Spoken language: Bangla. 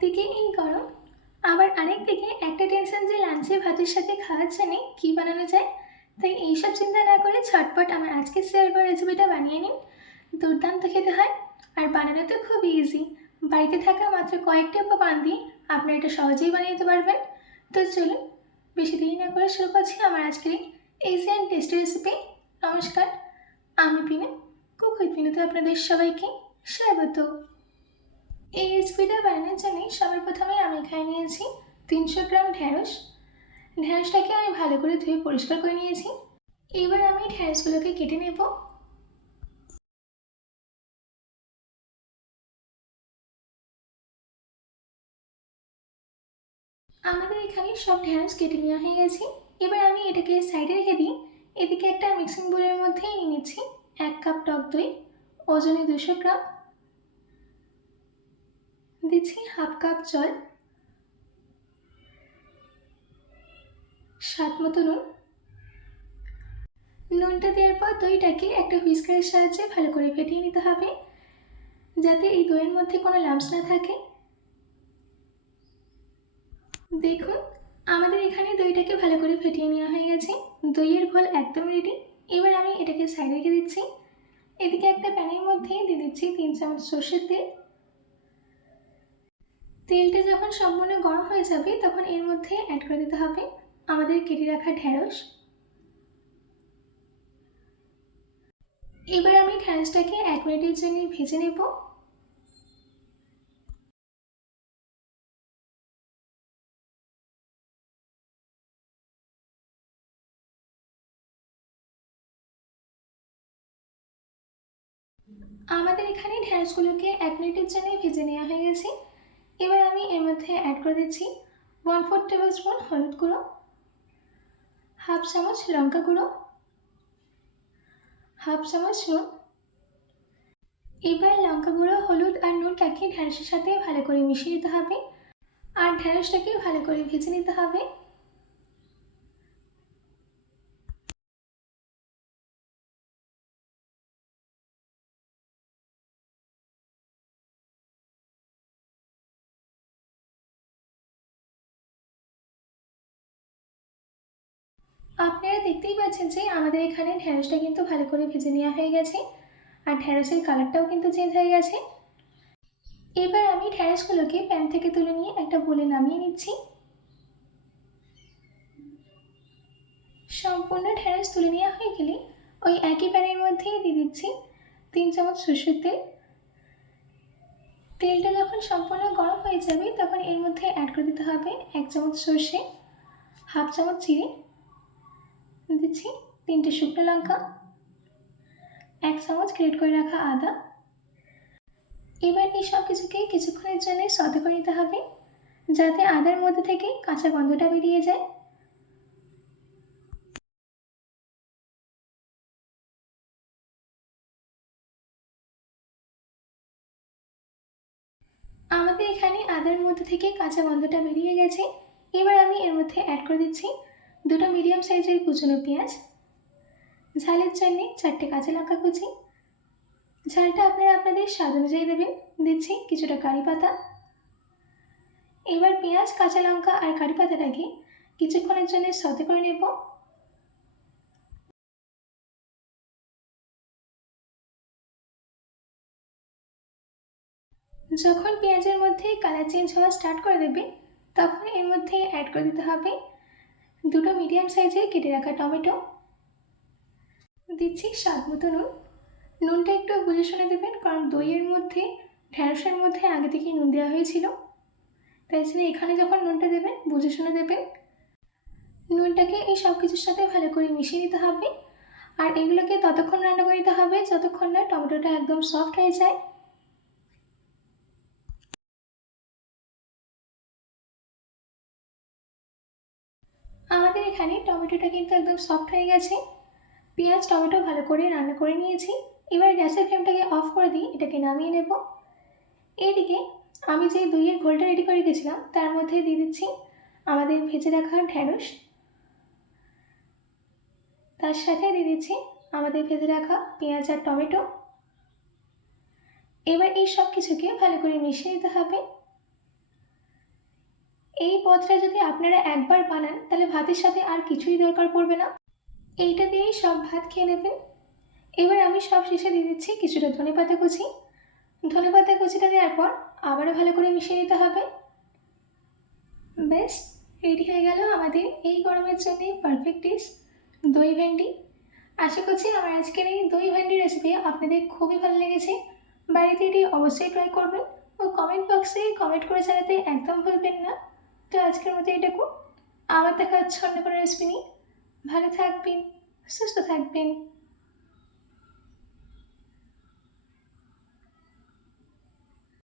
একদিকে এই গরম, আবার আরেকদিকে একটা টেনশন যে লাঞ্চে ভাতের সাথে খাওয়াচ্ছে নেই কী বানানো যায়। তাই এইসব চিন্তা না করে ঝটপট আমার আজকে শেয়ার করা রেসিপিটা বানিয়ে নিন। দুর্দান্ত খেতে হয় আর বানানো তো খুবই ইজি। বাড়িতে থাকা মাত্র কয়েকটি উপকরণ দিয়ে আপনারা এটা সহজেই বানিয়ে নিতে পারবেন। তো চলুন বেশি দেরি না করে শুরু করছি আমার আজকের এই ইজি অ্যান্ড টেস্টি রেসিপি। নমস্কার, আমি পিনু, কুক উইথ পিনুতে আপনাদের সবাইকে স্বাগত। এই রেসিপিটা বানানোর জন্য সবার প্রথমে আমি এখানে নিয়েছি 300 গ্রাম ঢ্যাঁড়স। ঢ্যাঁড়সটাকে আমি ভালো করে ধুয়ে পরিষ্কার করে নিয়েছি। এবার আমি ঢ্যাঁড়সগুলোকে কেটে নেব। আমাদের এখানে সব ঢ্যাঁড়স কেটে নেওয়া হয়ে গেছে। এবার আমি এটাকে সাইডে রেখে দিই। এদিকে একটা মিক্সিং বোলের মধ্যে নিয়ে নিচ্ছি 1 কাপ টক দই, ওজনে 200 গ্রাম। দিচ্ছি হাফ কাপ জল, স্বাদ মতো নুন। নুনটা দেওয়ার পর দইটাকে একটা হুইস্কারের সাহায্যে ভালো করে ফেটিয়ে নিতে হবে, যাতে এই দইয়ের মধ্যে কোনো লাম্পস না থাকে। দেখুন আমাদের এখানে দইটাকে ভালো করে ফেটিয়ে নেওয়া হয়ে গেছে। দইয়ের ঘোল একদম রেডি। এবার আমি এটাকে সাইডে রেখে দিচ্ছি। এদিকে একটা প্যানের মধ্যে দিয়ে দিচ্ছি 3 চামচ সর্ষের তেল। তেলটা যখন সম্পূর্ণ গরম হয়ে যাবে তখন এর মধ্যে অ্যাড করে দিতে হবে আমাদের কেটে রাখা ঢ্যাঁড়স। এবার আমি ঢ্যাঁড়সটাকে 1 মিনিটের জন্য ভেজে নেব। আমাদের এখানে ঢ্যাঁড়সগুলোকে 1 মিনিটের জন্য ভেজে নেওয়া হয়ে গেছে। এবার আমি এর মধ্যে অ্যাড করে দিচ্ছি 1/4 টেবিল স্পুন হলুদ গুঁড়ো, হাফ চামচ লঙ্কা গুঁড়ো, হাফ চামচ নুন। এবার লঙ্কা গুঁড়ো, হলুদ আর নুনটাকে ঢ্যাঁড়সের সাথে ভালো করে মিশিয়ে নিতে হবে আর ঢ্যাঁড়সটাকে ভালো করে ভেজে নিতে হবে। আপনারা দেখতেই পাচ্ছেন যে আমাদের এখানে ঢ্যাঁড়সটা কিন্তু ভালো করে ভেজে নেওয়া হয়ে গেছে আর ঢ্যাঁড়সের কালারটাও কিন্তু চেঞ্জ হয়ে গেছে। এবার আমি ঢ্যাঁড়সগুলোকে প্যান থেকে তুলে নিয়ে একটা বোলে নামিয়ে নিচ্ছি। সম্পূর্ণ ঢ্যাঁড়স তুলে নেওয়া হয়ে গেলে ওই একই প্যানের মধ্যেই দিয়ে দিচ্ছি 3 চামচ সরষের তেল। তেলটা যখন সম্পূর্ণ গরম হয়ে যাবে তখন এর মধ্যে অ্যাড করে দিতে হবে 1 চামচ সর্ষে, হাফ চামচ জিরে, দিচ্ছি 3টে শুকনো লঙ্কা, 1 চামচ গ্রেট করে রাখা আদা। এবার এই সব কিছুকে কিছুক্ষণের জন্য সতে করে নিতে হবে, যাতে আদার মধ্যে থেকে কাঁচা গন্ধটা বেরিয়ে যায়। আমাদের এখানে আদার মধ্যে থেকে কাঁচা গন্ধটা বেরিয়ে গেছে। এবার আমি এর মধ্যে অ্যাড করে দিচ্ছি 2টো মিডিয়াম সাইজের কুচনো পেঁয়াজ, ঝালের জন্যে 4টে কাঁচা লঙ্কা কুচি। ঝালটা আপনারা আপনাদের স্বাদ অনুযায়ী দেবেন। দিচ্ছি কিছুটা কারি পাতা। এবার পেঁয়াজ, কাঁচা লঙ্কা আর কারি পাতাটাকে কিছুক্ষণের জন্য সতে করে নেব। যখন পেঁয়াজের মধ্যে কালার চেঞ্জ হওয়া স্টার্ট করে দেবে তখন এর মধ্যে অ্যাড করে দিতে হবে 2টো মিডিয়াম সাইজের কেটে রাখা টমেটো। দিচ্ছি স্বাদ মতো নুন। নুনটা একটু বুঝে শুনে দেবেন, কারণ দইয়ের মধ্যে, ঢ্যাঁড়সের মধ্যে আগে থেকেই নুন দেওয়া হয়েছিল, তাই জন্য এখানে যখন নুনটা দেবেন বুঝে শুনে দেবেন। নুনটাকে এই সব কিছুর সাথে ভালো করে মিশিয়ে নিতে হবে আর এগুলোকে ততক্ষণ রান্না করে নিতে হবে যতক্ষণ না টমেটোটা একদম সফট হয়ে যায়। আমাদের এখানে টমেটোটা কিন্তু একদম সফট হয়ে গেছে। পেঁয়াজ টমেটো ভালো করে রান্না করে নিয়েছি। এবার গ্যাসের ফ্লেমটাকে অফ করে দিই, এটাকে নামিয়ে নেব। এইদিকে আমি যে দইয়ের ঘোলটা রেডি করে রেখেছিলাম তার মধ্যে দিয়ে দিচ্ছি আমাদের ভেজে রাখা ঢ্যাঁড়স, তার সাথে দিয়ে দিচ্ছি আমাদের ভেজে রাখা পেঁয়াজ আর টমেটো। এবার এই সব কিছুকে ভালো করে মিশিয়ে নিতে হবে। এই পদটা যদি আপনারা একবার বানান তাহলে ভাতের সাথে আর কিছুই দরকার পড়বে না। এইটা দিয়েই সব ভাত খেয়ে নেবেন। এবার আমি সব শেষে দিয়ে দিচ্ছি কিছুটা ধনেপাতা কুচি। ধনেপাতা কুচিটা দেওয়ার পর আবারও ভালো করে মিশিয়ে দিতে হবে। বেশ, রেডি হয়ে গেল আমাদের এই গরমের জন্য পারফেক্ট ডিশ দই ভেন্ডি। আশা করছি আমার আজকের এই দই ভেন্ডি রেসিপি আপনাদের খুবই ভালো লেগেছে। বাড়িতে এটি অবশ্যই ট্রাই করবেন ও কমেন্ট বক্সে কমেন্ট করে জানাতে একদম ভুলবেন না। তো আজকের মতো এটুকু। আবার দেখা হচ্ছে অন্য কোনো রেসিপি নিয়ে। ভালো থাকবেন, সুস্থ থাকবেন।